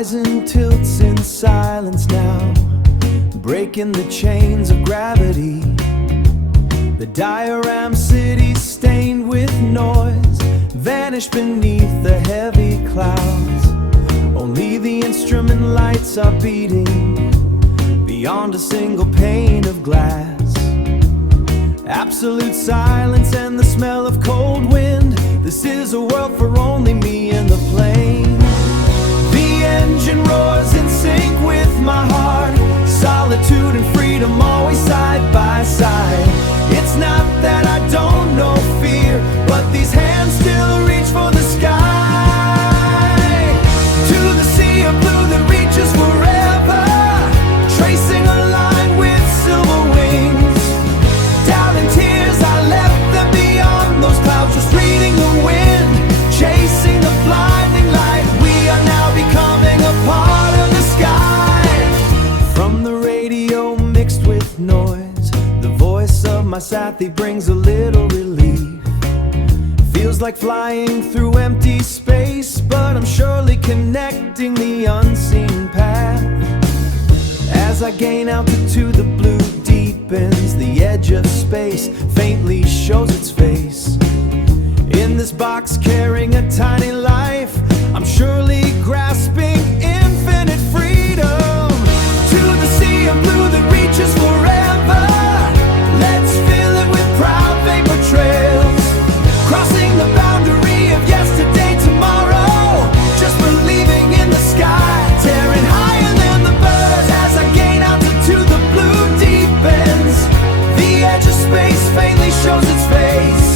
horizon tilts in silence now, breaking the chains of gravity. The diorama city stained with noise vanished beneath the heavy clouds. Only the instrument lights are beating beyond a single pane of glass. Absolute silence and the smell of cold wind. This is a world for only me and the plane. The engine roars in sync with my heart. Solitude and freedom always side by side. It's not that I don't know fear, but these hands still reach for the sky. To the sea of blue that reaches forever, tracing a line with silver wings. Doubt and tears, I left them beyond those clouds, just reading the wind, chasing the blinding light. We are now becoming a part of the sky. From the radio mixed with noise, the voice of my Sathi brings a little relief. Feels like flying through empty space, but I'm surely connecting the unseen path. As I gain altitude, the blue deepens. The edge of space faintly shows its face. In this box carrying a tiny life, I'm surely grasping infinite freedom. To the sea of blue that reaches forever, let's fill it with proud vapor trails. Crossing the boundary of yesterday, tomorrow, just believing in the sky. Tearing higher than the birds as I gain altitude, the blue deepens. The edge of space faintly shows its face.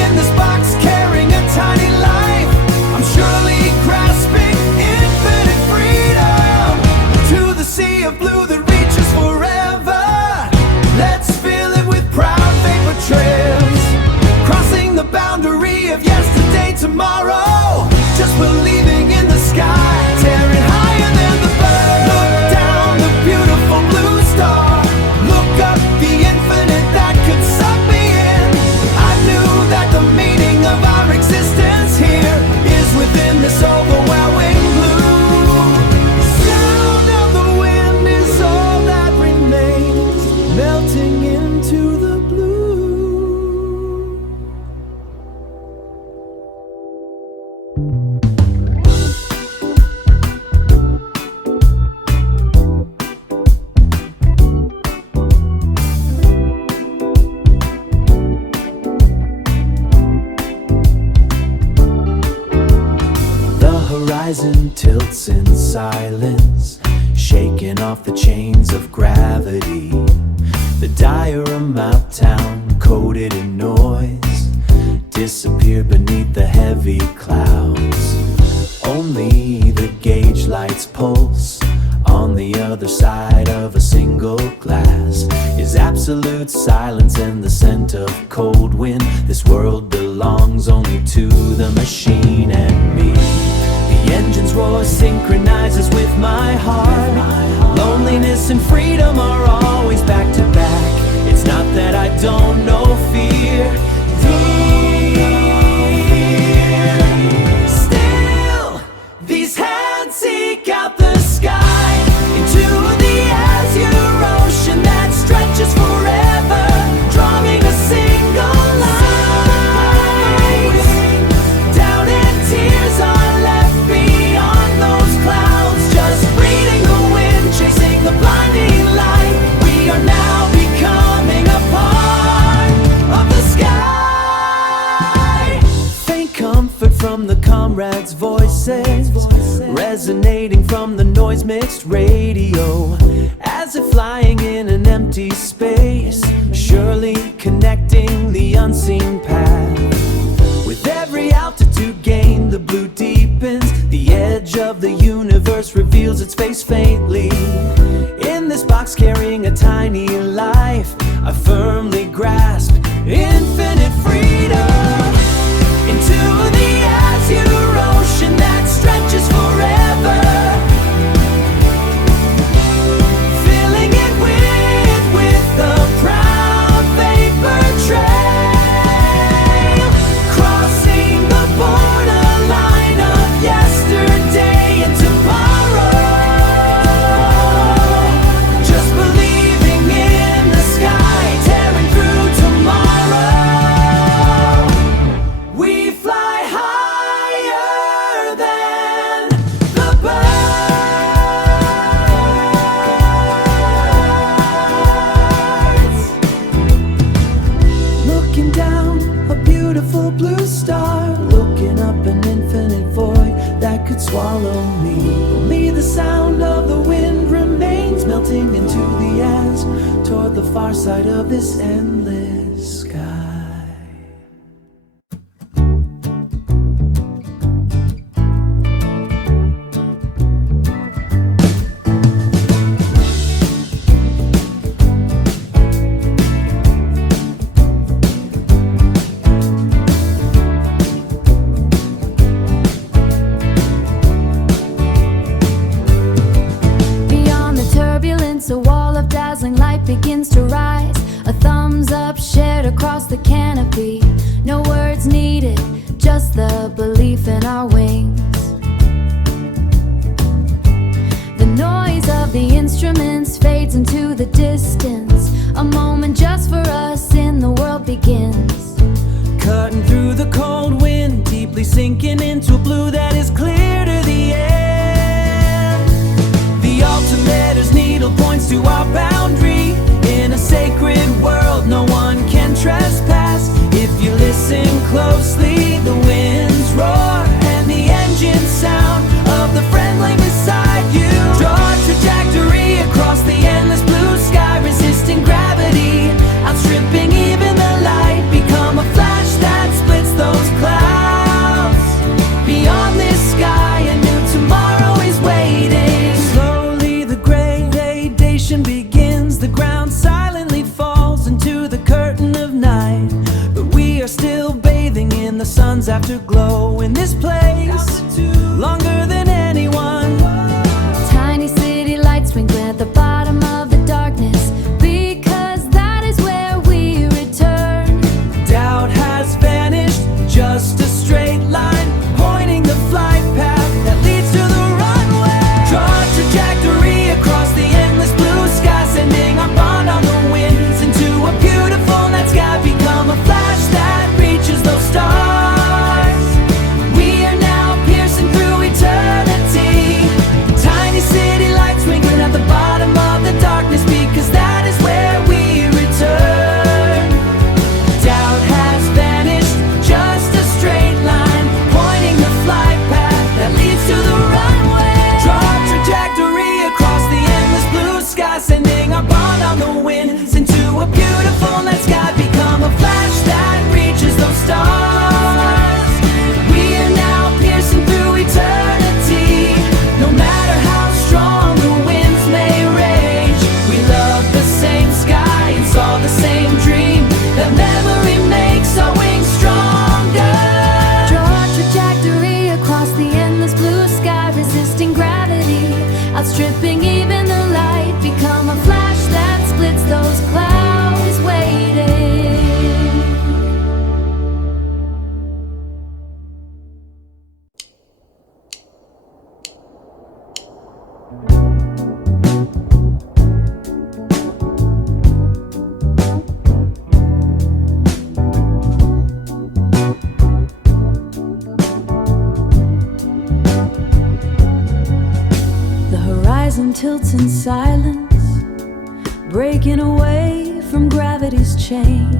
In this box carrying a tiny life, I'm surely grasping infinite freedom. To the sea of blue that reaches forever, let's fill it with proud vapor trails. Crossing the boundary of yesterday, tomorrow, just believing in the sky. Tearing higher than the birds. Look down the beautiful blue star. Look up the infinite that could suck me in. I knew that the meaning of our existence here is within this overwhelming blue. Sound of the wind is all that remains, melting into the blue. The horizon tilts in silence, shaking off the chains of gravity. The diorama town, coated in noise, disappeared beneath the heavy clouds. Only the gauge lights pulse on the other side of a single glass. Is absolute silence and the scent of cold wind. This world belongs only to the machine and me. The engine's roar synchronizes with my heart. Loneliness and freedom are always back to back. It's not that I don't know fear, dear. Still, these hands seek out the sky, into the azure ocean that stretches forever, drawing a single line. Doubt and tears are left beyond those clouds, just reading the wind, chasing the blinding light. We are now becoming a part of the sky. Faint comfort from the comrades' voices, resonating from the noise-mixed radio, as if flying in an empty space, surely connecting the unseen path. With every altitude gain, the blue deepens. The edge of the universe reveals its face faintly. In this box carrying a tiny life, I firmly grasp infinite freedom. Into the azure ocean that stretches forever, filling it with a proud vapor trail. beautiful blue star, looking up an infinite void that could swallow me. Only the sound of the wind remains, melting into the ends toward the far side of this endless sky. A wall of dazzling light begins to rise. A thumbs up shared across the canopy. No words needed, just the belief in our wings. The noise of the instruments fades into the distance. A moment just for us in the world begins. Cutting through the cold wind, deeply sinking into a blue that is clear to the end. The altimeter's needle points to our boundary. In a sacred world no one can trespass. If you listen closely, the winds roar and the engine sound of the friend laying beside you. Draw a trajectory across the endless blue sky, resisting gravity, outstripping even the light. Become a flash that splits those clouds. Beyond this sky, a new tomorrow is waiting. Slowly the gradation begins. The ground silently falls into the curtain of night, but we are still bathing in the sun's afterglow. In this place, longer than anyone. Tiny city lights twinkle at the bottom of the darkness, because that is where we return. Doubt has vanished, just a straight line pointing the flight path that leads to the runway. Draw a trajectory across the endless blue sky, sending our bond on the winds into a beautiful night sky. Become a flash that reaches those stars. We are now piercing through eternity. Tiny city lights twinkling at the bottom of the darkness, because that is where we return. Doubt has vanished, just a straight line pointing the flight path that leads to the runway. Draw a trajectory across the endless blue sky, sending our bond on the winds into a beautiful night sky. Become a flash that reaches those stars. We are now piercing through eternity. No matter how strong the winds may rage, we love the same sky and saw the same dream. That memory makes our wings stronger. Draw a trajectory across the endless blue sky, resisting gravity, outstripping even the light. Become a flash that splits those clouds, waiting. The horizon tilts in silence, breaking away from gravity's chain.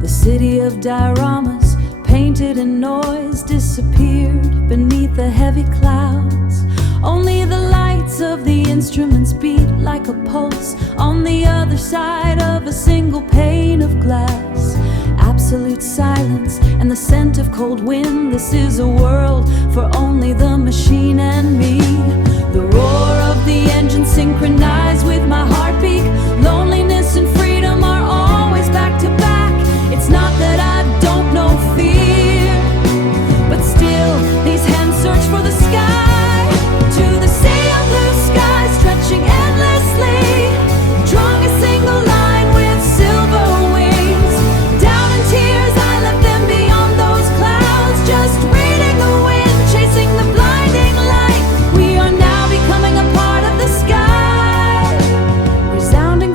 The city of dioramas, painted in noise, disappeared beneath the heavy clouds. Only the lights of the instruments beat like a pulse on the other side of a single pane of glass. Absolute silence and the scent of cold wind. This is a world for only the machine and me. The roar of the engine synchronized with my heartbeat. Loneliness and freedom are always back to back. It's not that I don't know fear, but still these hands search for the sky. To the sea of blue sky, stretching endlessly, drawing a single line with silver wings. Down in tears I left them beyond those clouds, just reading the wind, chasing the blinding light. We are now becoming a part of the sky, resounding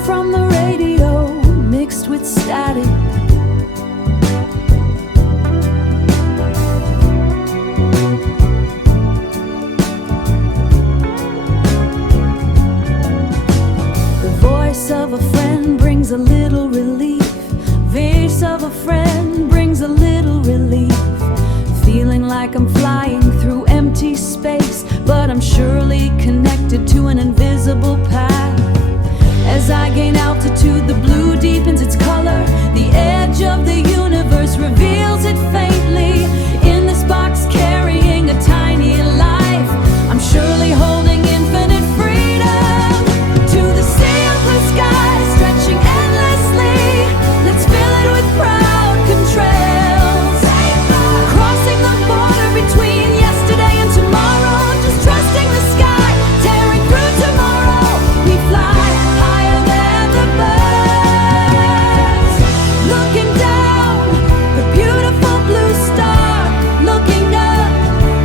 its color. The edge of the universe reveals it faintly. In this box carrying a tiny life, I'm surely holding infinite freedom. To the sea of blue sky stretching endlessly, let's fill it with proud contrails. Crossing the border between yesterday and tomorrow, just trusting the sky, tearing through tomorrow. We fly higher than the birds, looking down the beautiful blue star, looking up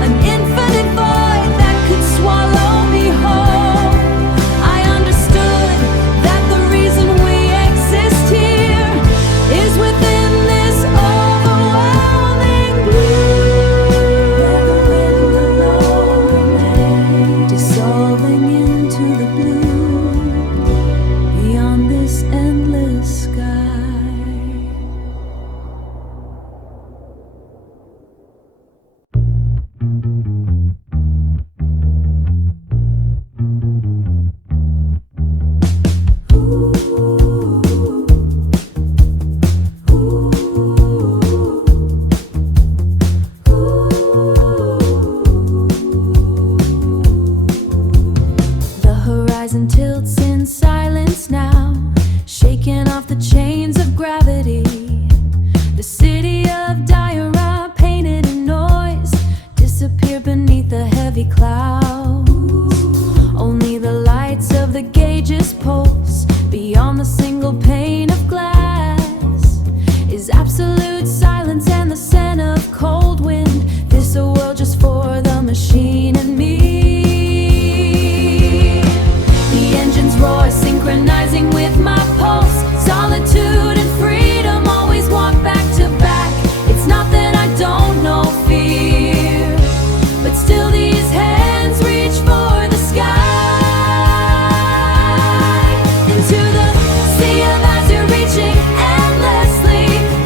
an infinite void that could swallow me whole. I understood that the reason we exist here is within this overwhelming blue, where the wind alone remains, dissolving into the blue beyond this endless sky. The horizon tilts in silence now, shaking off the chains of gravity. The city of Diorama, painted in noise, disappear beneath the heavy clouds. Only the lights of the gauges pulse beyond the single pane of glass. Is absolute silence and the scent of cold wind. This a world just for the machine and me. The engines roar, synchronizing with my pulse. Solitude and freedom always walk back to back. It's not that I don't know fear, but still these hands reach for the sky. Into the sea of azure, reaching endlessly,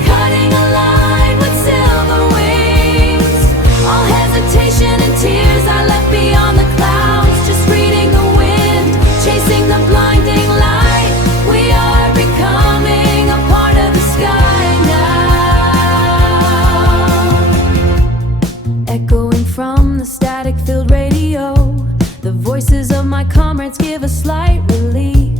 cutting a line with silver wings. All hesitation and tears I left beyond the clouds, just reading the wind, chasing the blinding light. We are becoming a part of the sky now. Echoing from the static-filled radio, the voices of my comrades give a slight relief.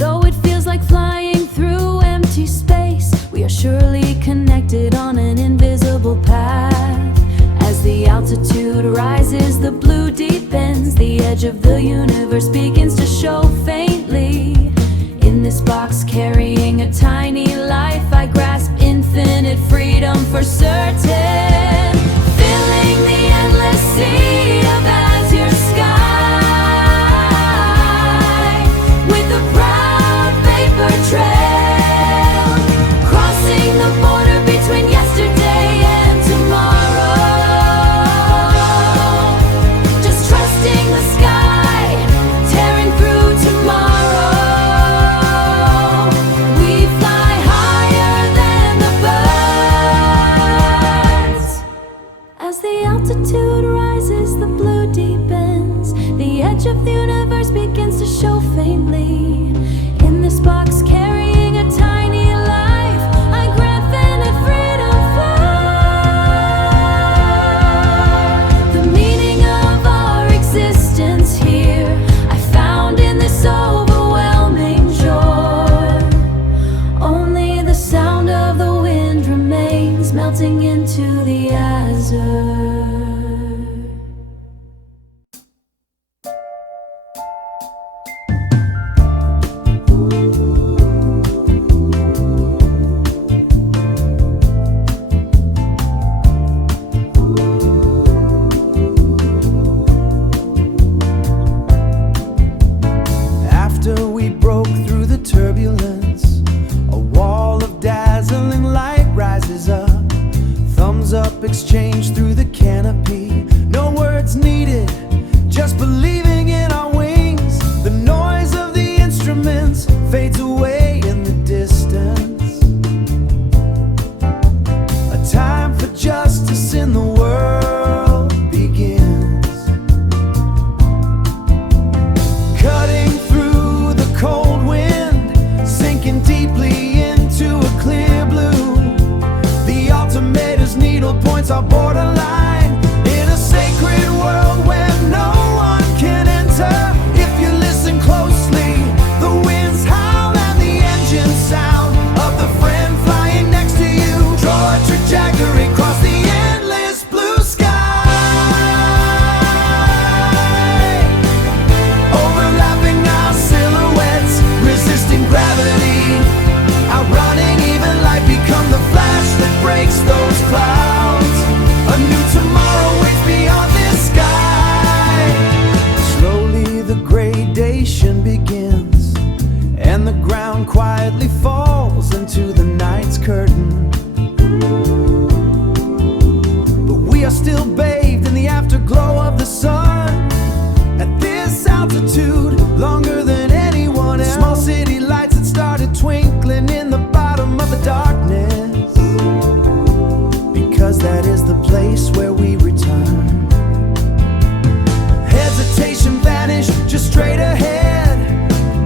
Though it feels like flying through empty space, we are surely connected on an invisible path. As the altitude rises, the blue deepens, the edge of the universe begins to show faintly. In this box carrying a tiny life, I grasp infinite freedom for certain, filling the endless sea of azure sky with a proud vapor trail, crossing the border between yesterday and tomorrow. Just trusting the sky, tearing through tomorrow. We fly higher than the birds. As the altitude rises, the blue deepens, the edge of the universe begins to show faintly. In this box carrying a tiny life, I grant infinite freedom fly. The meaning of our existence here I found in this overwhelming joy. Only the sound of the wind remains, melting into the azure. After we broke through the turbulence, a wall of dazzling light rises up. Thumbs up exchanged through the canopy. No words needed, just believing in our wings. The noise of the instruments fades away in the distance. A time for justice in the world begins. Cutting through the cold wind, sinking deeply into limits are borderline. In a sacred world where no one can enter. If you listen closely, the winds howl and the engine sound of the friend flying next to you. Draw a trajectory across the endless blue sky. Overlapping our silhouettes, resisting gravity. Outrunning even light, become the flash that breaks those clouds. A new tomorrow waits beyond this sky. Slowly the gradation begins, and the ground quietly falls into the night's curtain. But we are still bathed in the afterglow of the sun. At this altitude, longer than anyone else. Small city lights that started twinkling in the bottom of the darkness. Because that is the place where we return. Hesitation vanished, just straight ahead,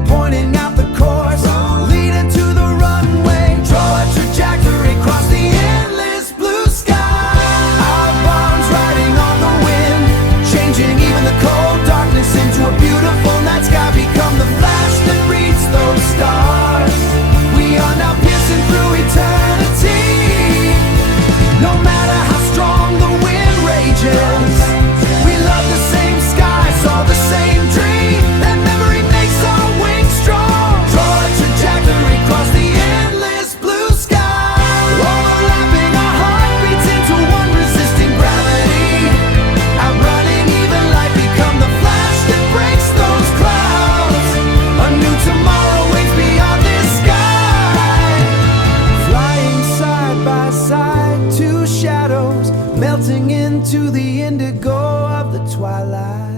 pointing out the course, leading to the runway. Draw a trajectory across the endless blue sky. Our bombs riding on the wind, changing even the cold darkness into a beautiful night sky. Become the flash that reads those stars. We are now piercing through eternity. No matter how strong the wind rages, we love the same sky, saw the same dream. That memory makes our wings strong. Draw a trajectory across the endless blue sky. Overlapping our heartbeats into one, resisting gravity. Outrunning even light, become the flash that breaks those clouds. A new tomorrow waits beyond this sky. Flying side by side, two shadows melting into the indigo of the twilight.